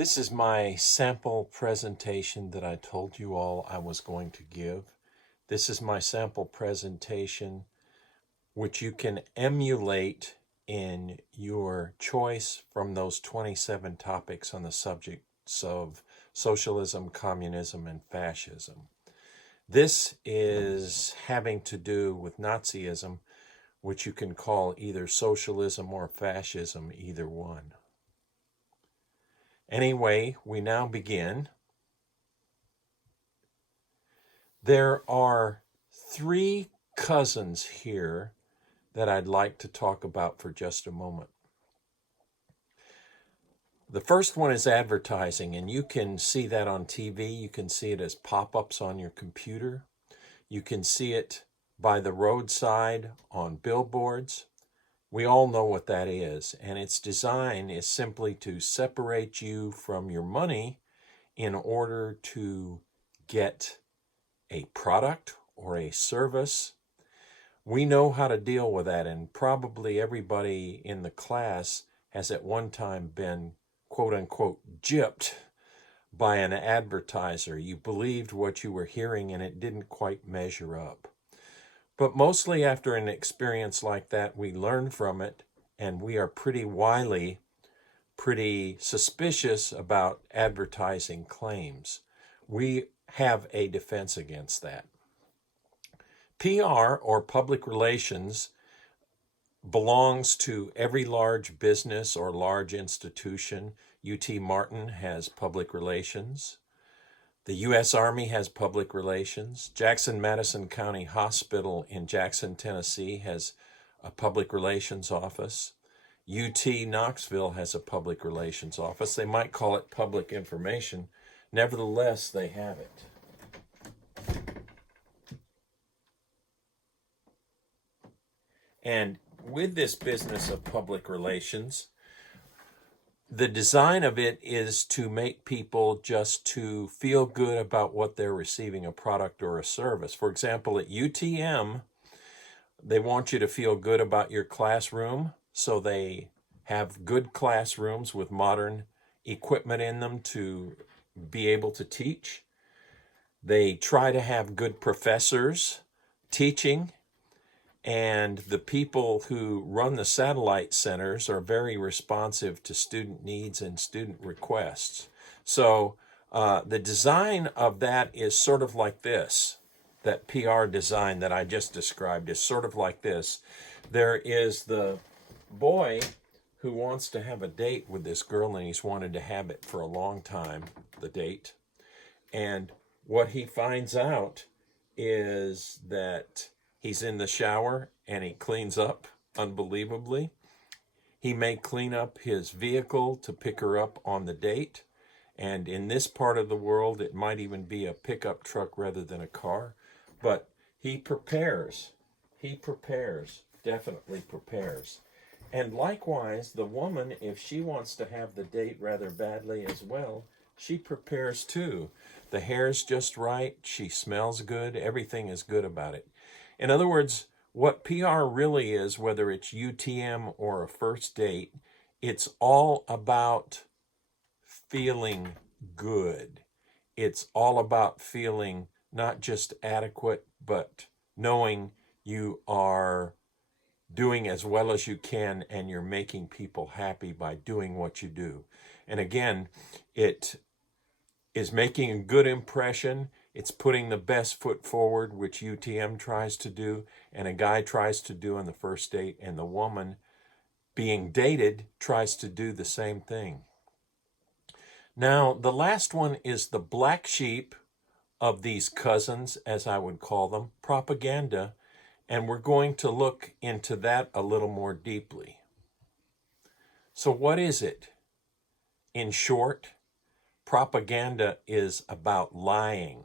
This is my sample presentation that I told you all I was going to give. This is my sample presentation, which you can emulate in your choice from those 27 topics on the subjects of socialism, communism, and fascism. This is having to do with Nazism, which you can call either socialism or fascism, either one. Anyway, we now begin. There are three cousins here that I'd like to talk about for just a moment. The first one is advertising, and you can see that on TV. You can see it as pop-ups on your computer. You can see it by the roadside on billboards. We all know what that is, and its design is simply to separate you from your money in order to get a product or a service. We know how to deal with that, and probably everybody in the class has at one time been quote-unquote gypped by an advertiser. You believed what you were hearing and it didn't quite measure up. But mostly after an experience like that, we learn from it, and we are pretty wily, pretty suspicious about advertising claims. We have a defense against that. PR, or public relations, belongs to every large business or large institution. UT Martin has public relations. The U.S. Army has public relations. Jackson-Madison County Hospital in Jackson, Tennessee has a public relations office. UT Knoxville has a public relations office. They might call it public information. Nevertheless, they have it. And with this business of public relations, the design of it is to make people just to feel good about what they're receiving, a product or a service. For example, at UTM, they want you to feel good about your classroom, so they have good classrooms with modern equipment in them to be able to teach. They try to have good professors teaching, and the people who run the satellite centers are very responsive to student needs and student requests. So the design of that is sort of like this. That PR design that I just described is sort of like this. There is the boy who wants to have a date with this girl, and he's wanted to have it for a long time, the date. And what he finds out is that he's in the shower and he cleans up unbelievably. He may clean up his vehicle to pick her up on the date. And in this part of the world, it might even be a pickup truck rather than a car. But he prepares. He prepares, definitely prepares. And likewise, the woman, if she wants to have the date rather badly as well, she prepares too. The hair's just right. She smells good. Everything is good about it. In other words, what PR really is, whether it's UTM or a first date, it's all about feeling good. It's all about feeling not just adequate, but knowing you are doing as well as you can and you're making people happy by doing what you do. And again, it is making a good impression. It's putting the best foot forward, which UTM tries to do, and a guy tries to do on the first date, and the woman being dated tries to do the same thing. Now, the last one is the black sheep of these cousins, as I would call them, propaganda, and we're going to look into that a little more deeply. So what is it? In short, propaganda is about lying,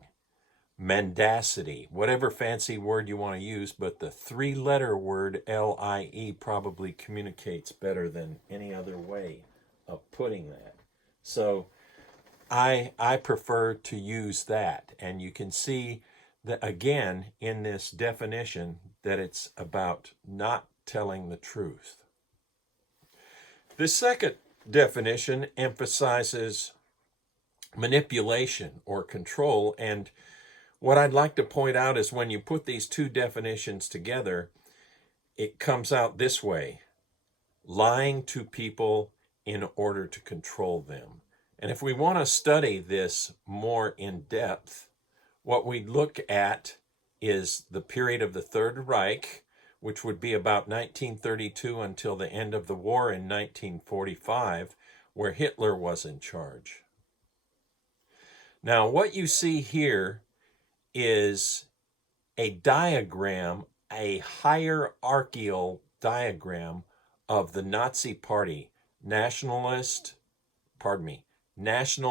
mendacity, whatever fancy word you want to use, but the three-letter word L-I-E probably communicates better than any other way of putting that. So I prefer to use that, and you can see that again in this definition that it's about not telling the truth. The second definition emphasizes manipulation or control. And what I'd like to point out is when you put these two definitions together, it comes out this way: lying to people in order to control them. And if we want to study this more in depth, what we look at is the period of the Third Reich, which would be about 1932 until the end of the war in 1945, where Hitler was in charge. Now, what you see here is a diagram, a hierarchical diagram of the Nazi Party, National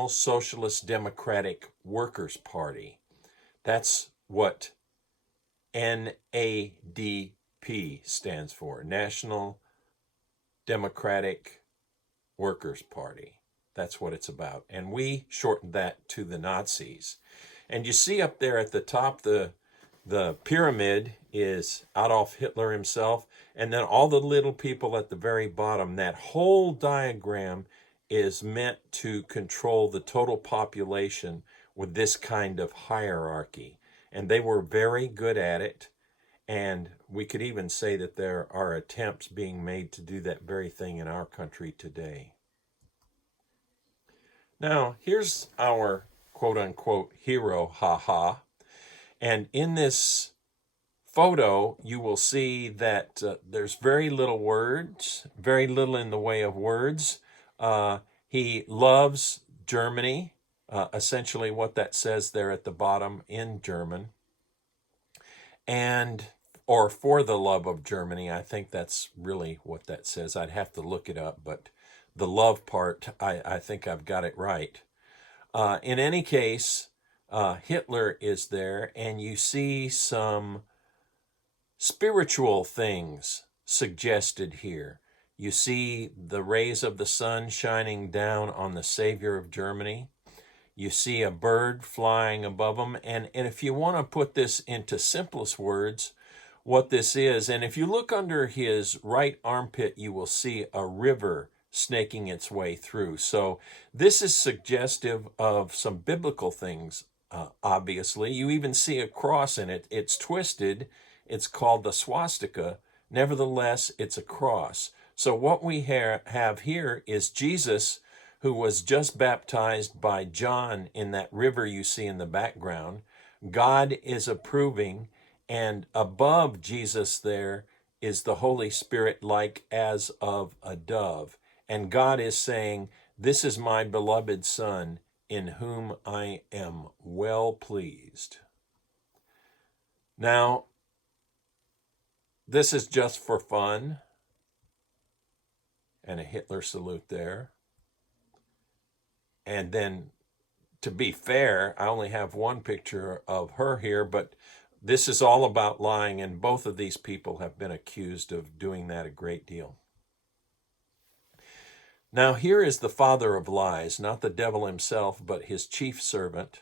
Socialist Democratic Workers' Party. That's what NADP stands for, National Democratic Workers' Party. That's what it's about. And we shortened that to the Nazis. And you see up there at the top, the pyramid is Adolf Hitler himself, and then all the little people at the very bottom. That whole diagram is meant to control the total population with this kind of hierarchy. And they were very good at it. And we could even say that there are attempts being made to do that very thing in our country today. Now, here's our quote-unquote hero, haha. And in this photo, you will see that there's very little words, very little in the way of words. He loves Germany, essentially what that says there at the bottom in German. Or for the love of Germany, I think that's really what that says. I'd have to look it up, but the love part, I think I've got it right. In any case, Hitler is there, and you see some spiritual things suggested here. You see the rays of the sun shining down on the Savior of Germany. You see a bird flying above him. And if you want to put this into simplest words, what this is, and if you look under his right armpit, you will see a river snaking its way through. So this is suggestive of some biblical things, obviously. You even see a cross in it. It's twisted. It's called the swastika. Nevertheless, it's a cross. So what we have here is Jesus, who was just baptized by John in that river you see in the background. God is approving, and above Jesus there is the Holy Spirit like as of a dove. And God is saying, "This is my beloved Son, in whom I am well pleased." Now, this is just for fun. And a Hitler salute there. And then, to be fair, I only have one picture of her here, but this is all about lying, and both of these people have been accused of doing that a great deal. Now, here is the father of lies, not the devil himself, but his chief servant.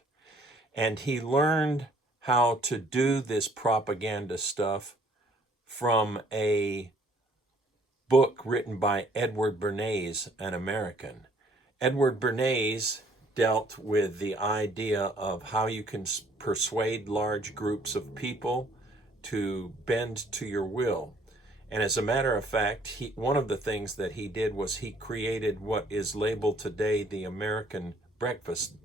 And he learned how to do this propaganda stuff from a book written by Edward Bernays, an American. Edward Bernays dealt with the idea of how you can persuade large groups of people to bend to your will. And as a matter of fact, one of the things that he did was he created what is labeled today the American breakfast,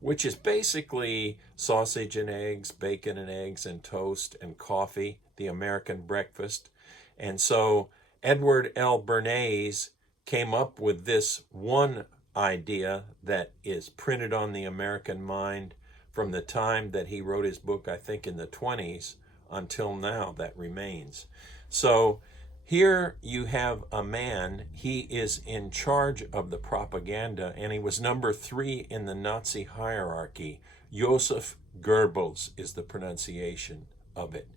which is basically sausage and eggs, bacon and eggs, and toast and coffee, the American breakfast. And so Edward L. Bernays came up with this one idea that is printed on the American mind from the time that he wrote his book, I think in the 20s, until now. That remains. So here you have a man, he is in charge of the propaganda, and he was number 3 in the Nazi hierarchy. Joseph Goebbels is the pronunciation of it.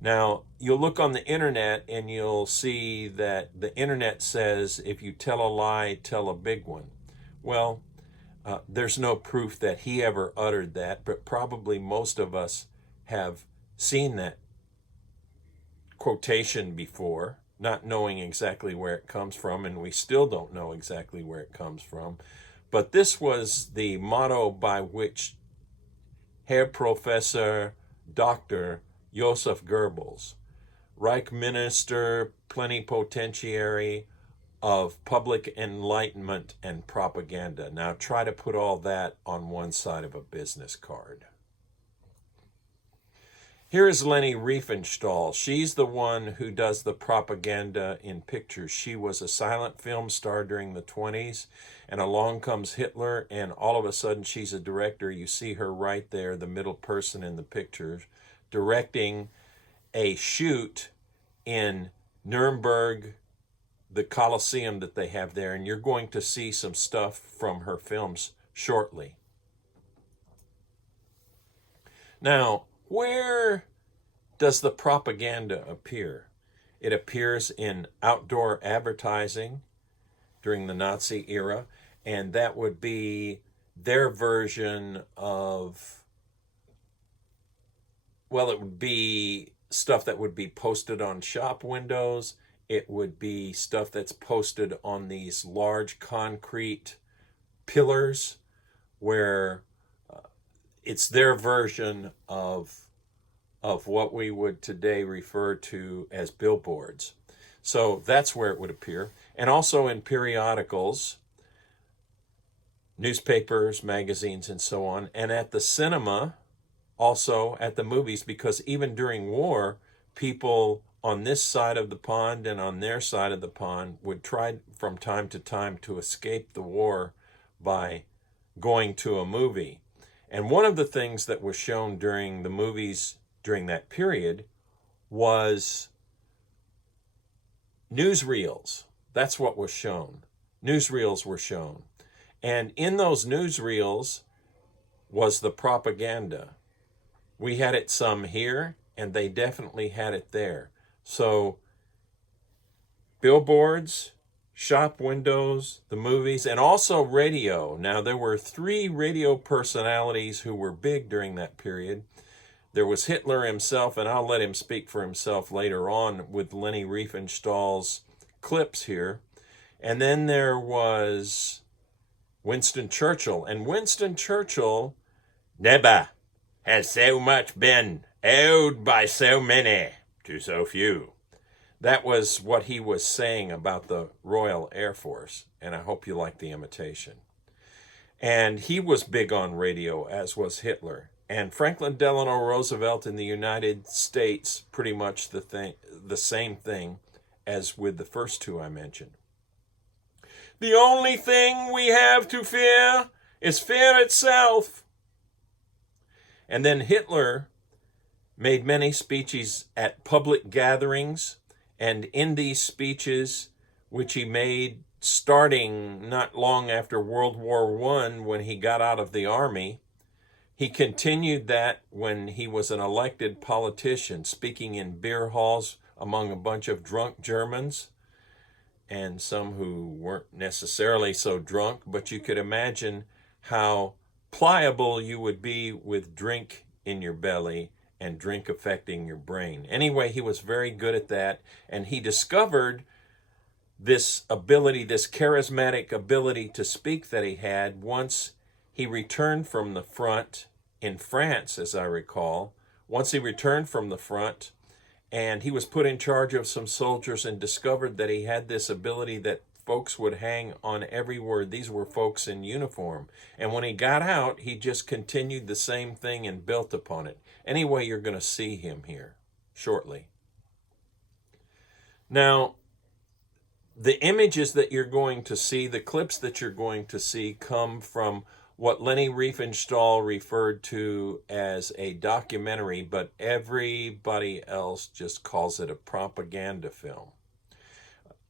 Now, you'll look on the internet and you'll see that the internet says, if you tell a lie, tell a big one. Well, there's no proof that he ever uttered that, but probably most of us have seen that quotation before, not knowing exactly where it comes from, and we still don't know exactly where it comes from. But this was the motto by which Herr Professor Dr. Joseph Goebbels, Reich Minister Plenipotentiary of Public Enlightenment and Propaganda. Now try to put all that on one side of a business card. Here is Leni Riefenstahl. She's the one who does the propaganda in pictures. She was a silent film star during the 20s, and along comes Hitler, and all of a sudden she's a director. You see her right there, the middle person in the picture, directing a shoot in Nuremberg, the Colosseum that they have there, and you're going to see some stuff from her films shortly. Now, where does the propaganda appear? It appears in outdoor advertising during the Nazi era, and that would be their version of, well, it would be stuff that would be posted on shop windows. It would be stuff that's posted on these large concrete pillars where it's their version of what we would today refer to as billboards. So that's where it would appear. And also in periodicals, newspapers, magazines, and so on. And at the cinema, also at the movies, because even during war, people on this side of the pond and on their side of the pond would try from time to time to escape the war by going to a movie. And one of the things that was shown during the movies during that period was newsreels. That's what was shown. Newsreels were shown. And in those newsreels was the propaganda. We had it some here, and they definitely had it there. So billboards, shop windows, the movies, and also radio. Now, there were 3 radio personalities who were big during that period. There was Hitler himself, and I'll let him speak for himself later on with Leni Riefenstahl's clips here. And then there was Winston Churchill. And Winston Churchill, never has so much been owed by so many to so few. That was what he was saying about the Royal Air Force, and I hope you like the imitation. And he was big on radio, as was Hitler. And Franklin Delano Roosevelt in the United States, pretty much the same thing as with the first 2 I mentioned. The only thing we have to fear is fear itself. And then Hitler made many speeches at public gatherings, and in these speeches, which he made starting not long after World War I, when he got out of the army, he continued that when he was an elected politician, speaking in beer halls among a bunch of drunk Germans, and some who weren't necessarily so drunk, but you could imagine how pliable you would be with drink in your belly and drink affecting your brain. Anyway, he was very good at that, and he discovered this ability, this charismatic ability to speak that he had once he returned from the front in France, as I recall. Once he returned from the front, and he was put in charge of some soldiers and discovered that he had this ability that folks would hang on every word. These were folks in uniform. And when he got out, he just continued the same thing and built upon it. Anyway, you're going to see him here shortly. Now, the images that you're going to see, the clips that you're going to see, come from what Leni Riefenstahl referred to as a documentary, but everybody else just calls it a propaganda film.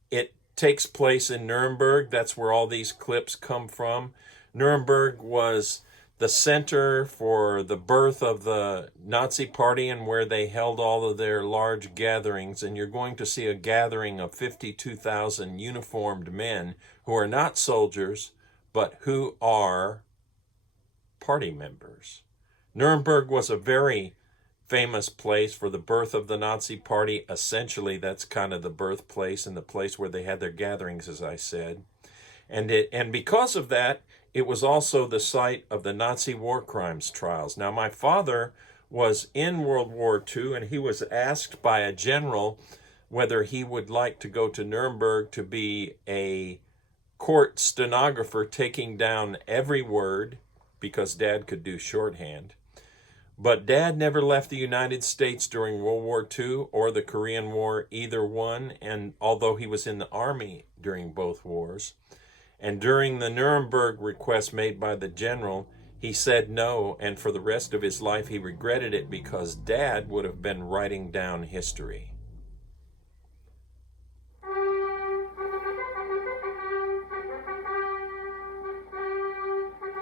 It takes place in Nuremberg. That's where all these clips come from. Nuremberg was the center for the birth of the Nazi Party and where they held all of their large gatherings. And you're going to see a gathering of 52,000 uniformed men who are not soldiers, but who are party members. Nuremberg was a very famous place for the birth of the Nazi Party. Essentially, that's kind of the birthplace and the place where they had their gatherings, as I said. And because of that, it was also the site of the Nazi war crimes trials. Now, my father was in World War II, and he was asked by a general whether he would like to go to Nuremberg to be a court stenographer taking down every word, because Dad could do shorthand. But Dad never left the United States during World War II or the Korean War, either one, and although he was in the Army during both wars. And during the Nuremberg request made by the general, he said no, and for the rest of his life he regretted it because Dad would have been writing down history.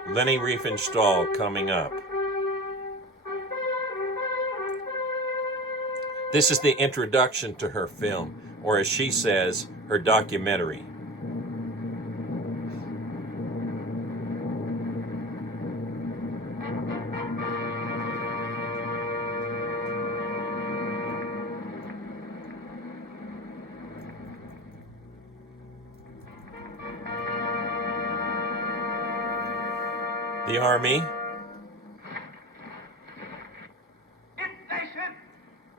Leni Riefenstahl coming up. This is the introduction to her film, or as she says, her documentary. The Army.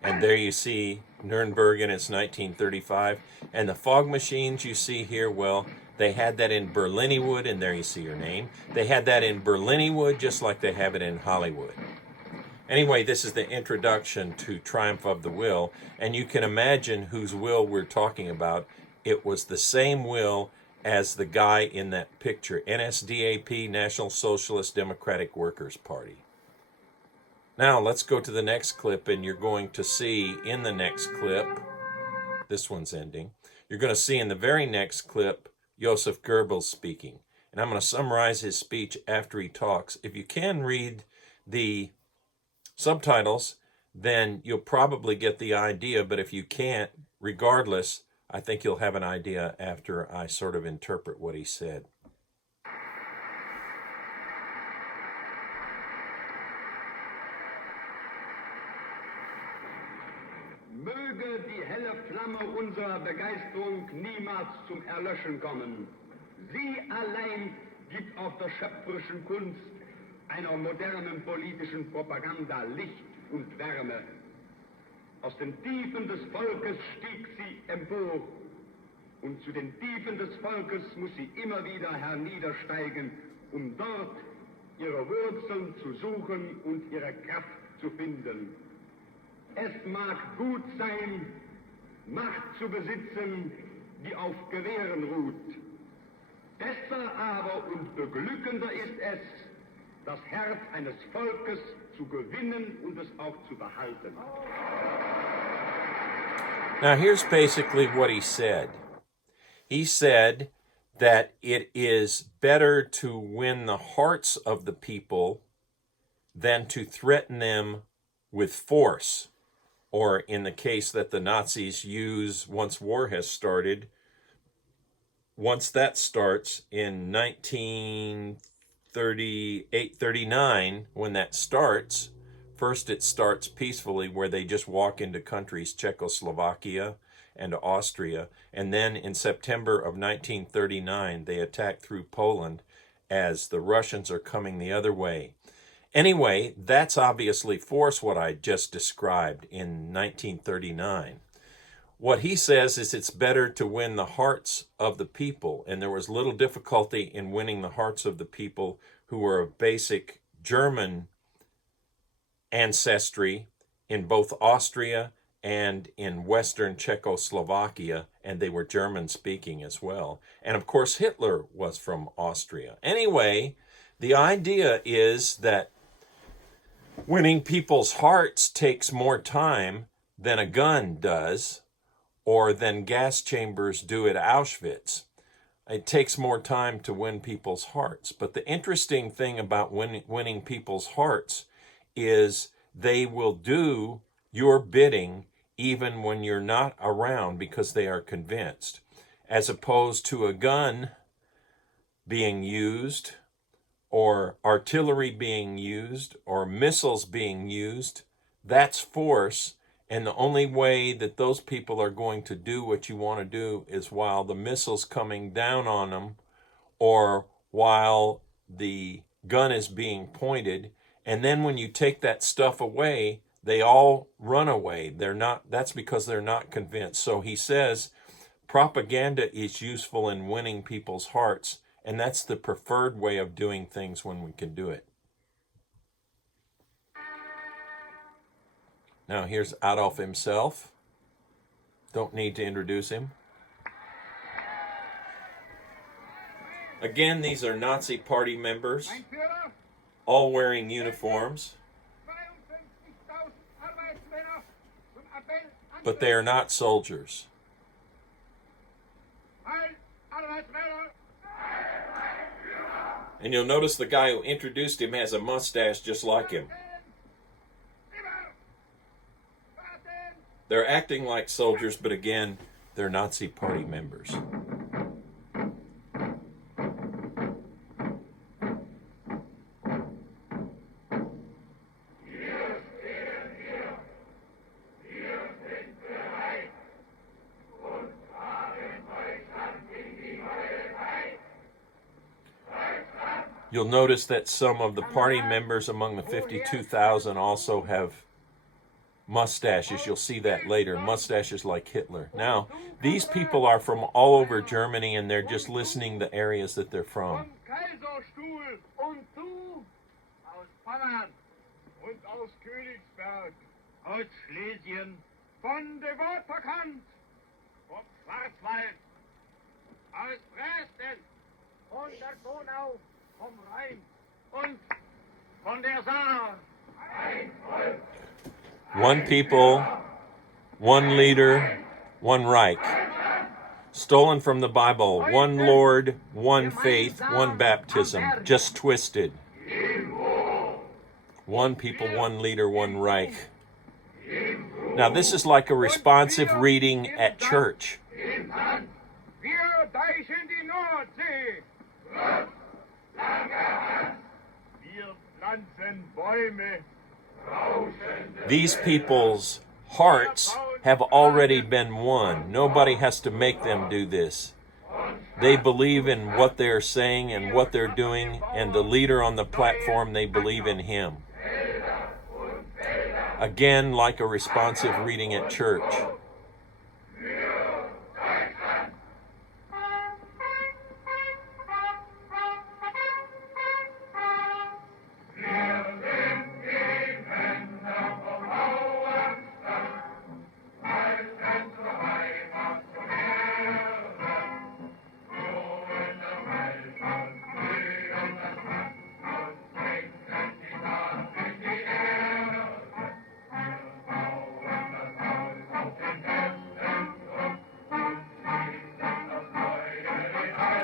And there you see Nuremberg in its 1935. And the fog machines you see here, well, they had that in Berlinwood, and there you see your name. They had that in Berlinwood just like they have it in Hollywood. Anyway, this is the introduction to Triumph of the Will, and you can imagine whose will we're talking about. It was the same will as the guy in that picture, NSDAP, National Socialist Democratic Workers' Party. Now, let's go to the next clip, and you're going to see in the next clip, this one's ending, you're going to see in the very next clip, Joseph Goebbels speaking. And I'm going to summarize his speech after he talks. If you can read the subtitles, then you'll probably get the idea, but if you can't, regardless, I think you'll have an idea after I sort of interpret what he said. Möge die helle Flamme unserer Begeisterung niemals zum Erlöschen kommen. Sie allein gibt auf der schöpferischen Kunst einer modernen politischen Propaganda Licht und Wärme. Aus den Tiefen des Volkes stieg sie empor, und zu den Tiefen des Volkes muss sie immer wieder herniedersteigen, um dort ihre Wurzeln zu suchen und ihre Kraft zu finden. Es mag gut sein, Macht zu besitzen, die auf Gewehren ruht. Besser aber und beglückender ist es, das Herz eines Volkes zu gewinnen und es auch zu behalten. Now here's basically what he said. He said that it is better to win the hearts of the people than to threaten them with force. Or in the case that the Nazis use once war has started, once that starts in 1938-39, when that starts, first it starts peacefully where they just walk into countries, Czechoslovakia and Austria, and then in September of 1939 they attack through Poland as the Russians are coming the other way. Anyway, that's obviously force, what I just described in 1939. What he says is it's better to win the hearts of the people, and there was little difficulty in winning the hearts of the people who were of basic German ancestry in both Austria and in Western Czechoslovakia, and they were German-speaking as well. And of course, Hitler was from Austria. Anyway, the idea is that winning people's hearts takes more time than a gun does, or than gas chambers do at Auschwitz. It takes more time to win people's hearts. But the interesting thing about winning people's hearts is they will do your bidding even when you're not around because they are convinced, as opposed to a gun being used, or artillery being used, or missiles being used. That's force, and the only way that those people are going to do what you want to do is while the missile's coming down on them, or while the gun is being pointed, and then when you take that stuff away, they all run away. That's because they're not convinced. So he says propaganda is useful in winning people's hearts, and that's the preferred way of doing things when we can do it. Now here's Adolf himself. Don't need to introduce him. Again, these are Nazi party members, all wearing uniforms, but they are not soldiers. And you'll notice the guy who introduced him has a mustache just like him. They're acting like soldiers, but again, they're Nazi party members. You'll notice that some of the party members among the 52,000 also have mustaches. You'll see that later. Mustaches like Hitler. Now, these people are from all over Germany, and they're just listening the areas that they're from. Aus Schlesien, von Devoterkant, vom Schwarzwald, aus Dresden, von der Donau, vom Rhein und von der Saar. One people, one leader, one Reich. Stolen from the Bible. One Lord, one faith, one baptism. Just twisted. One people, one leader, one Reich. Now this is like a responsive reading at church. These people's hearts have already been won. Nobody has to make them do this. They believe in what they're saying and what they're doing, and the leader on the platform, they believe in him. Again, like a responsive reading at church.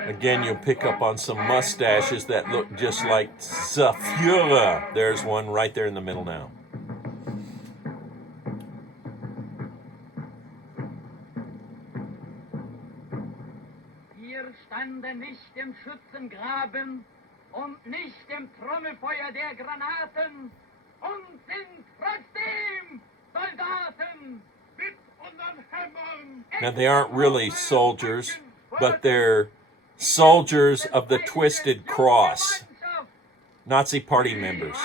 Again, you'll pick up on some mustaches that look just like the Führer. There's one right there in the middle now. Wir standen nicht im Schützengraben und nicht im Trommelfeuer der Granaten und sind trotzdem Soldaten mit unseren Hämmern. Now, they aren't really soldiers, but they're soldiers of the twisted cross, Nazi party members.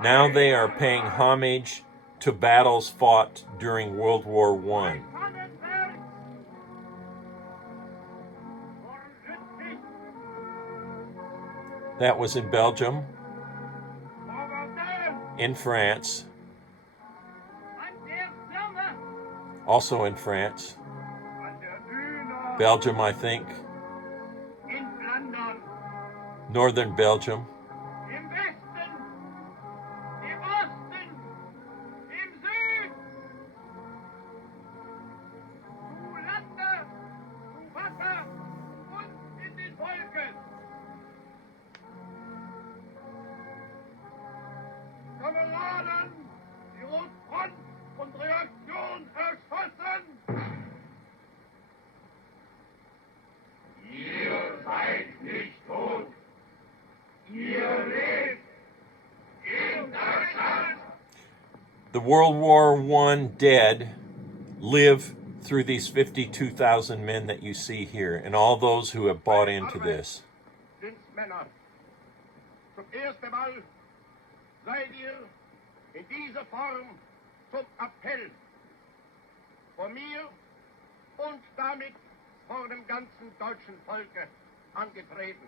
Now they are paying homage to battles fought during World War I. That was in Belgium, in France, also in France, Belgium, I think, northern Belgium. Im Westen, im Osten, im Süden, zu Lande, zu Wasser und in den Wolken. Kameraden, die Rotfront und Reaktion erschossen. Ihr seid nicht tot. Ihr lebt in Deutschland. The World War I dead live through these 52,000 men that you see here, and all those who have bought into this. Sind Männer, Zum ersten Mal seid ihr in dieser Form zum Appell vor mir und damit vor dem ganzen deutschen Volke angetreten.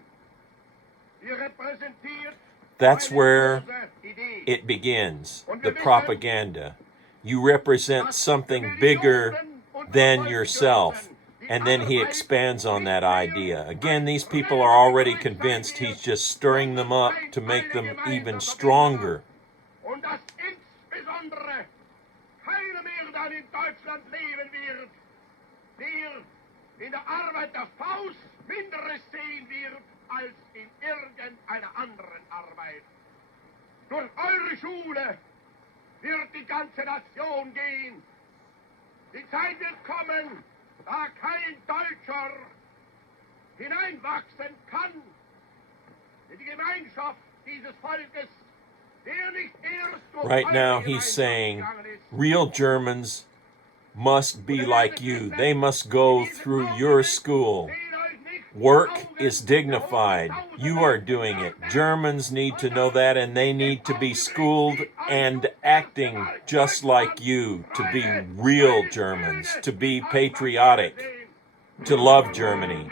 Ihr repräsentiert That's eine where große Idee. it begins, the propaganda. You represent something bigger than yourself. And then he expands on that idea. Again, these people are already convinced. He's just stirring them up to make them even stronger. Und dass insbesondere keiner mehr dann in Deutschland leben wird, der in der Arbeit der Faust Minderes sehen wird als in irgendeiner anderen Arbeit. Durch eure Schule wird die ganze Nation gehen. Die Zeit wird kommen, da kein Deutscher hineinwachsen kann in die Gemeinschaft dieses Volkes, der nicht erst durch Right eure now, he's Gemeinschaft saying gegangen ist. real Germans must be like you. They must go through your school. Work is dignified. You are doing it. Germans need to know that, and they need to be schooled and acting just like you, to be real Germans, to be patriotic, to love Germany.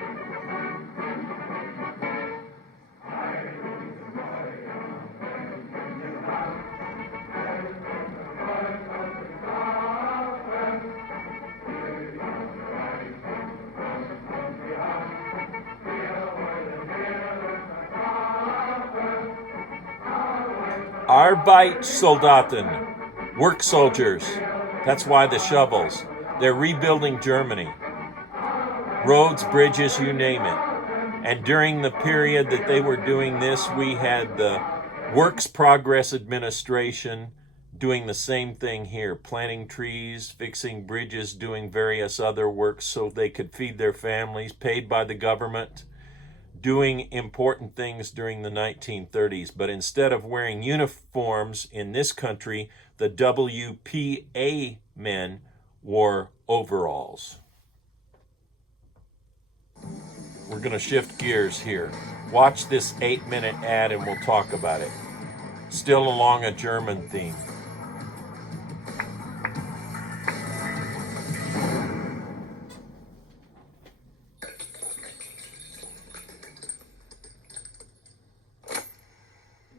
Arbeitssoldaten, work soldiers. That's why the shovels. They're rebuilding Germany. Roads, bridges, you name it. And during the period that they were doing this, we had the Works Progress Administration doing the same thing here, planting trees, fixing bridges, doing various other works so they could feed their families, paid by the government, doing important things during the 1930s. But instead of wearing uniforms in this country, the WPA men wore overalls. We're going to shift gears here. Watch this 8-minute ad and we'll talk about it. Still along a German theme.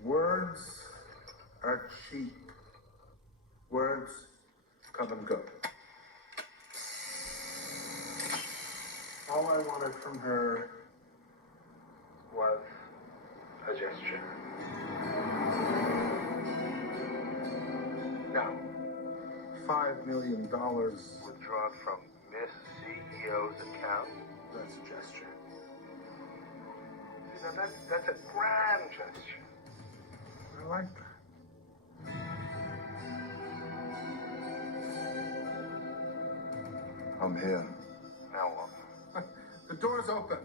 Words are cheap. Words come and go. All I wanted from her was a gesture. Now, $5 million withdrawn from Miss CEO's account. That's a gesture. See, now that's a grand gesture. I like that. I'm here. Now what? The door's open.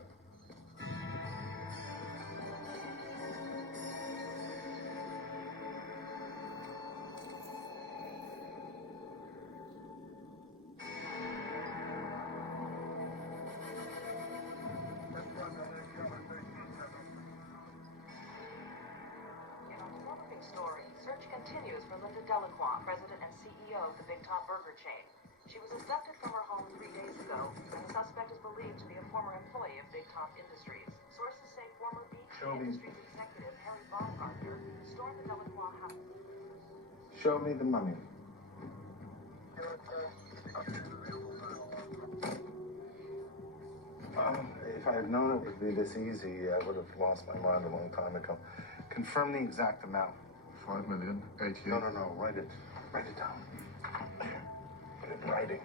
Story. Search continues for Linda Delacroix, president and CEO of the Big Top Burger chain. She was abducted from her home 3 days ago, and the suspect is believed to be a former employee of Big Top Industries. Sources say former BT Industries executive Harry Baumgartner stormed the Delacroix house. Show me the money. If I had known it would be this easy, I would have lost my mind a long time ago. Confirm the exact amount. 5,088. No. Write it down. Put it in writing.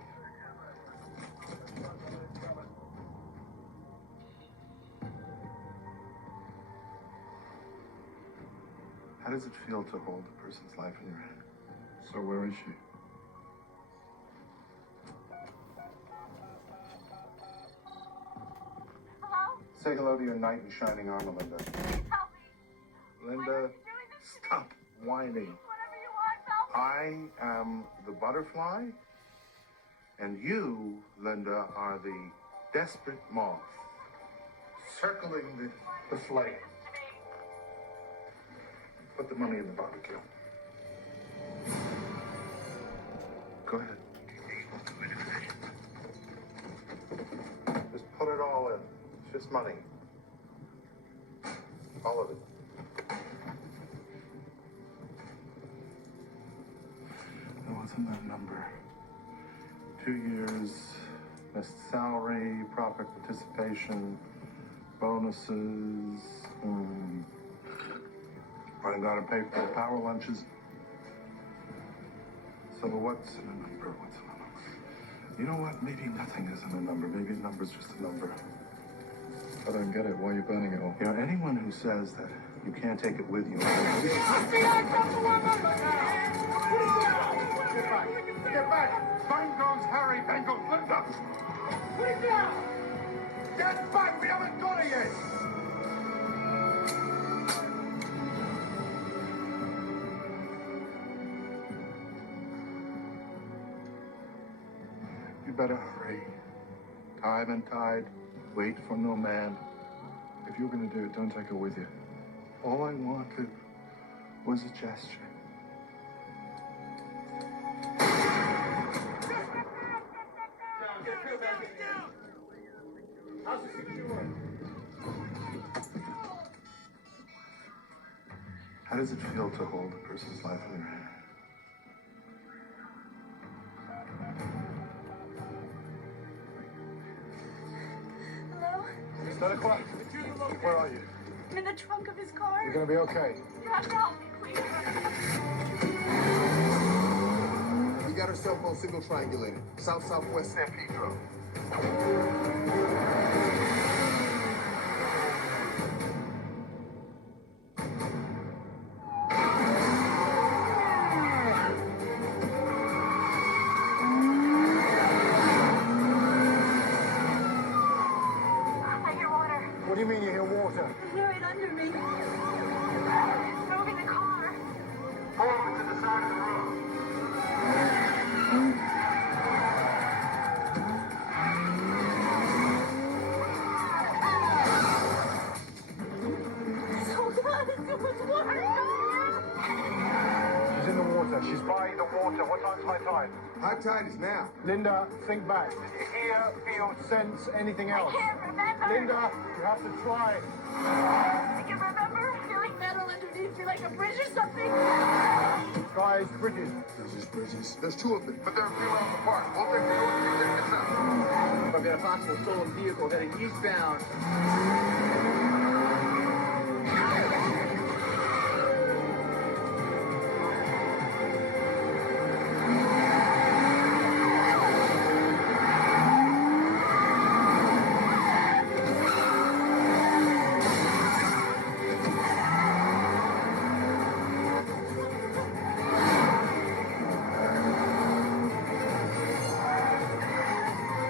How does it feel to hold a person's life in your hand? So where is she? Hello? Say hello to your knight in shining armor, Linda. Help me! Linda, stop whining. Whatever you want, help me! I am the butterfly, and you, Linda, are the desperate moth circling the flame. Put the money in the barbecue. Go ahead. Just put it all in. It's just money. All of it. Now, what's in that number? 2 years, missed salary, profit participation, bonuses. I gotta pay for the power lunches. So what's in a number? What's in a number? You know what? Maybe nothing isn't a number. Maybe a number's just a number. I don't get it. Why are you burning it all? You know, anyone who says that you can't take it with you. Get back! Get back! Bangles, Harry, Bangles, Linda! Put it down! Get back! We haven't got it yet! You better hurry. Time and tide, wait for no man. If you're going to do it, don't take her with you. All I wanted was a gesture. How's it secure? How does it feel to hold a person's life in your hand? Hello? Delacroix, where are you? I'm in the trunk of his car. You're gonna be okay. You have to help me, please. We got our cell phone signal triangulated. South-southwest San Pedro. I hear water. What do you mean you hear water? I hear it under me. It's moving the car. Pull over to the side of the road. Oh, God, it's too much water. She's in the water. She's by the water. What time's high tide? High tide is now. Linda, think back. Did you hear, feel, sense anything else? I can't remember. Linda, you have to try. I can remember feeling metal underneath me like a bridge or something. Guys, bridges. Bridges. There's two of them, but they're a few miles apart. We'll take the north, you take the south. I've got a possible stolen vehicle heading eastbound.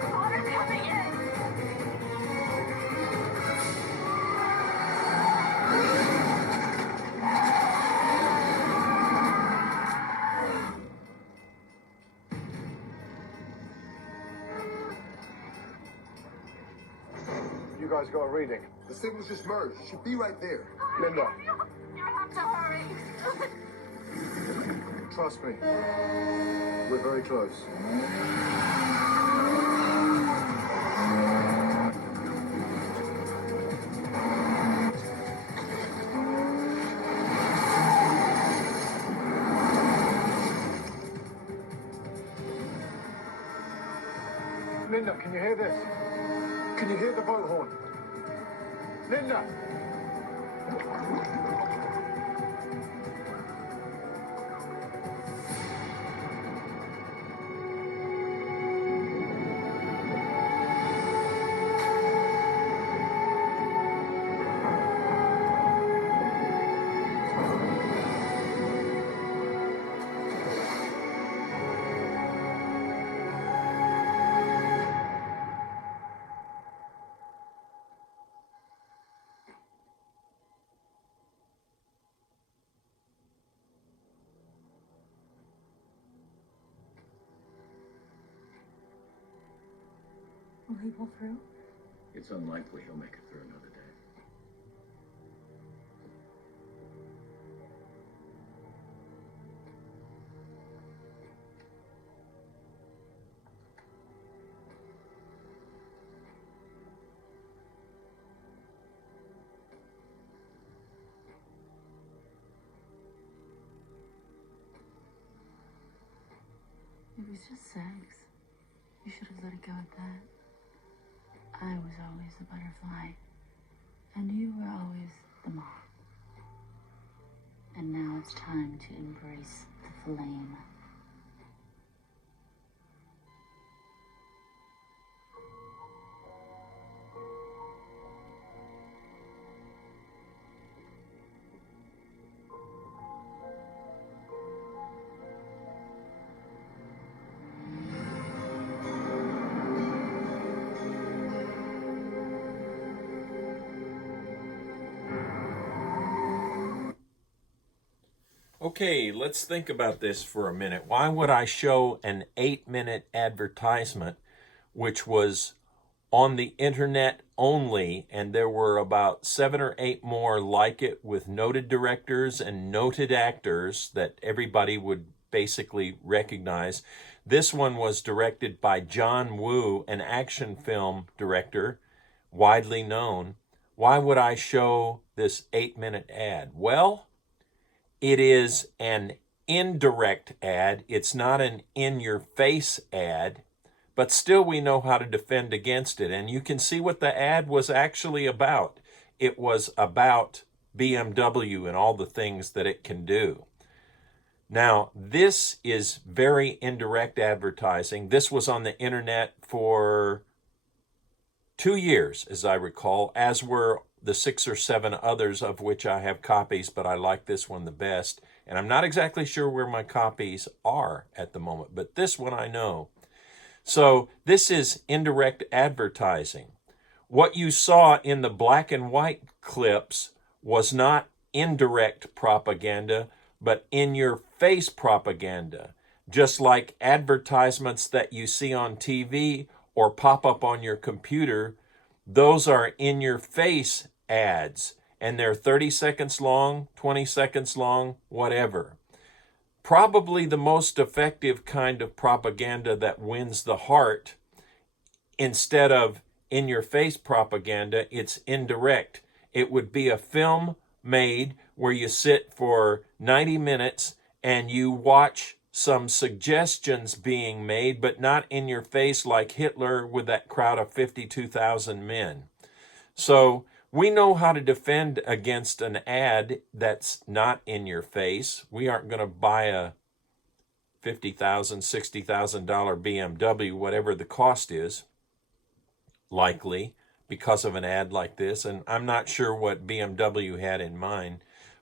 Water coming in. You guys got a reading. The signals just merged. Should be right there. Linda, You have to hurry. Trust me. We're very close. Linda, can you hear this? Can you hear the boat horn? Linda! Will he pull through? It's unlikely he'll make it through another day. was just sex. You should have let it go at that. I was always the butterfly, and you were always the moth. And now it's time to embrace the flame. Okay, let's think about this for a minute. Why would I show an 8-minute advertisement which was on the internet only, and there were about 7 or 8 more like it with noted directors and noted actors that everybody would basically recognize? This one was directed by John Woo, an action film director, widely known. Why would I show this 8-minute ad? Well, it is an indirect ad. It's not an in-your-face ad, but still we know how to defend against it. And you can see what the ad was actually about. It was about BMW and all the things that it can do. Now, this is very indirect advertising. This was on the internet for 2 years, as I recall, as were the 6 or 7 others of which I have copies, but I like this one the best. And I'm not exactly sure where my copies are at the moment, but this one I know. So this is indirect advertising. What you saw in the black and white clips was not indirect propaganda, but in-your-face propaganda, just like advertisements that you see on TV or pop up on your computer. Those are in-your-face ads, and they're 30 seconds long, 20 seconds long, whatever. Probably the most effective kind of propaganda that wins the heart, instead of in-your-face propaganda, it's indirect. It would be a film made where you sit for 90 minutes and you watch some suggestions being made, but not in your face like Hitler with that crowd of 52,000 men. So we know how to defend against an ad that's not in your face. We aren't going to buy a $50,000, $60,000 BMW, whatever the cost is, likely, because of an ad like this. And I'm not sure what BMW had in mind,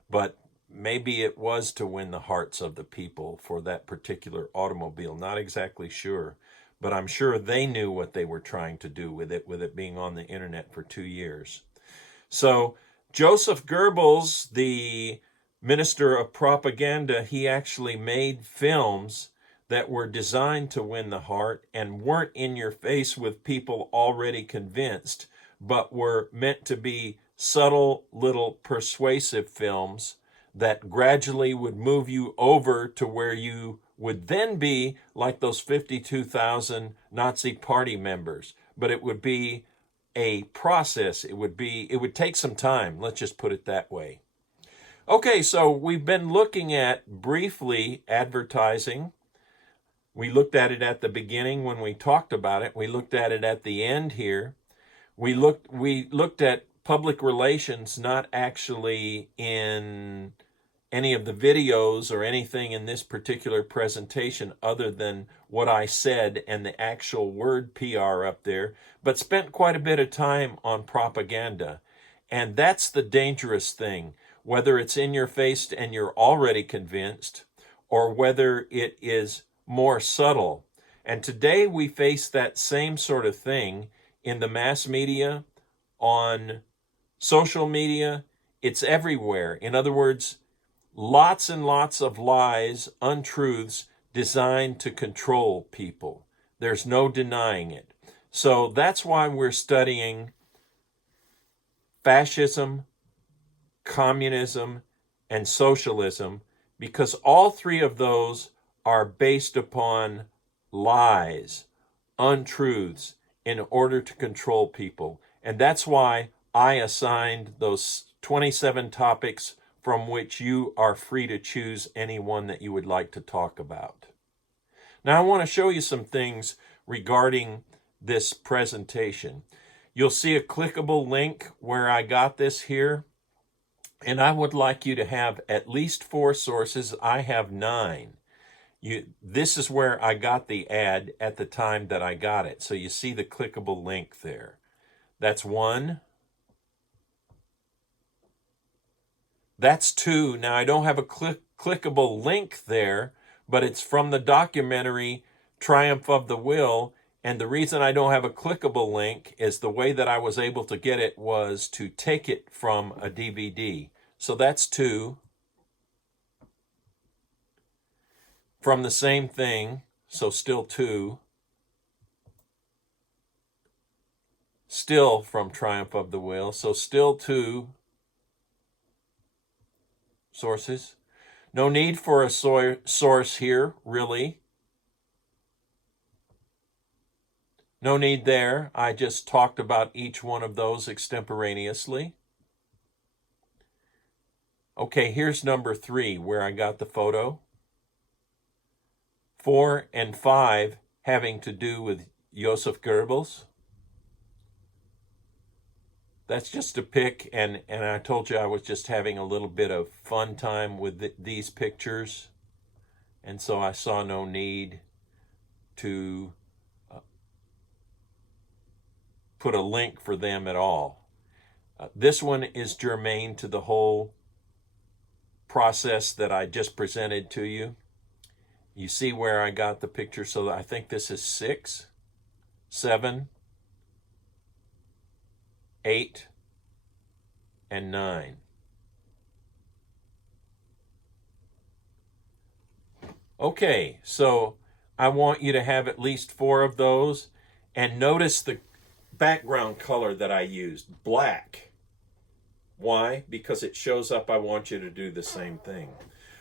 but maybe it was to win the hearts of the people for that particular automobile. Not exactly sure, but I'm sure they knew what they were trying to do with it being on the internet for 2 years. So Joseph Goebbels, the minister of propaganda, he actually made films that were designed to win the heart and weren't in your face with people already convinced, but were meant to be subtle little persuasive films that gradually would move you over to where you would then be like those 52,000 Nazi party members. But it would be a process. It would take some time. Let's just put it that way. Okay, so we've been looking at briefly advertising. We looked at it at the beginning when we talked about it. We looked at it at the end here. We looked at public relations, not actually in any of the videos or anything in this particular presentation other than what I said and the actual word PR up there, but spent quite a bit of time on propaganda. And that's the dangerous thing, whether it's in your face and you're already convinced, or whether it is more subtle. And today we face that same sort of thing in the mass media, on social media. It's everywhere. In other words, lots and lots of lies, untruths designed to control people. There's no denying it. So that's why we're studying fascism, communism, and socialism, because all three of those are based upon lies, untruths, in order to control people. And that's why I assigned those 27 topics from which you are free to choose any one that you would like to talk about. Now I want to show you some things regarding this presentation. You'll see a clickable link where I got this here. And I would like you to have at least 4 sources. I have 9. This is where I got the ad at the time that I got it. So you see the clickable link there. That's 1. That's 2. Now I don't have a clickable link there, but it's from the documentary Triumph of the Will. And the reason I don't have a clickable link is the way that I was able to get it was to take it from a DVD. So that's 2. From the same thing, so still 2. Still from Triumph of the Will, so still 2 sources. No need for a source here, really. No need there. I just talked about each one of those extemporaneously. Okay, here's number 3, where I got the photo. 4 and 5 having to do with Joseph Goebbels. That's just a pic, and I told you I was just having a little bit of fun time with these pictures, and so I saw no need to put a link for them at all. This one is germane to the whole process that I just presented to you. You see where I got the picture, so I think this is 6, 7, 8, and 9. Okay, so I want you to have at least 4 of those, and notice the background color that I used, black. Why? Because it shows up. I want you to do the same thing.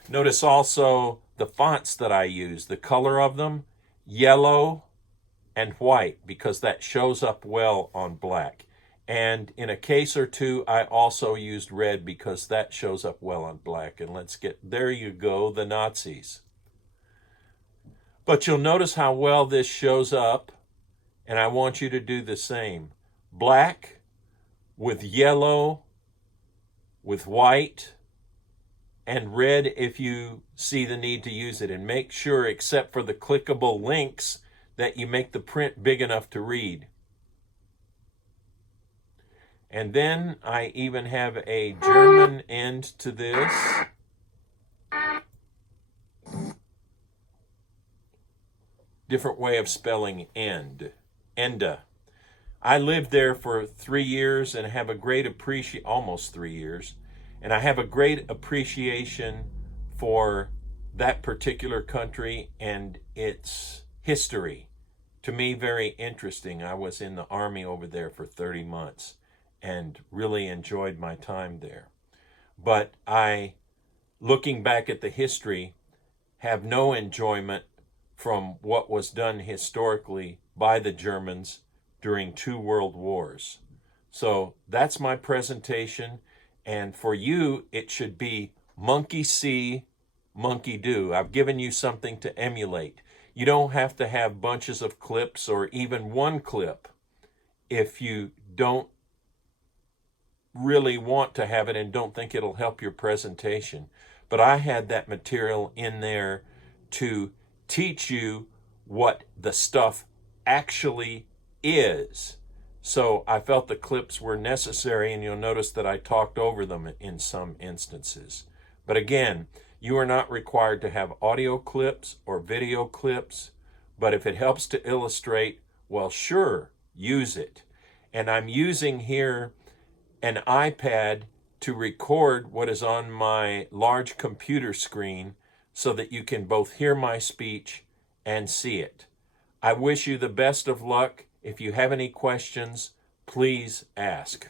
Notice also the fonts that I use, the color of them, yellow and white, because that shows up well on black. And in a case or two, I also used red because that shows up well on black. And let's get, there you go, the Nazis. But you'll notice how well this shows up, and I want you to do the same. Black with yellow, with white, and red if you see the need to use it. And make sure, except for the clickable links, that you make the print big enough to read. And then I even have a German end to this. Different way of spelling end. Ende. I lived there for 3 years and have a great appreciation, almost 3 years, and I have a great appreciation for that particular country and its history. To me, very interesting. I was in the Army over there for 30 months and really enjoyed my time there. But I, looking back at the history, have no enjoyment from what was done historically by the Germans during 2 world wars. So that's my presentation. And for you, it should be monkey see, monkey do. I've given you something to emulate. You don't have to have bunches of clips or even one clip if you don't really want to have it and don't think it'll help your presentation. But I had that material in there to teach you what the stuff actually is. So I felt the clips were necessary, and you'll notice that I talked over them in some instances. But again, you are not required to have audio clips or video clips, but if it helps to illustrate, well, sure, use it. And I'm using here an iPad to record what is on my large computer screen so that you can both hear my speech and see it. I wish you the best of luck. If you have any questions, please ask.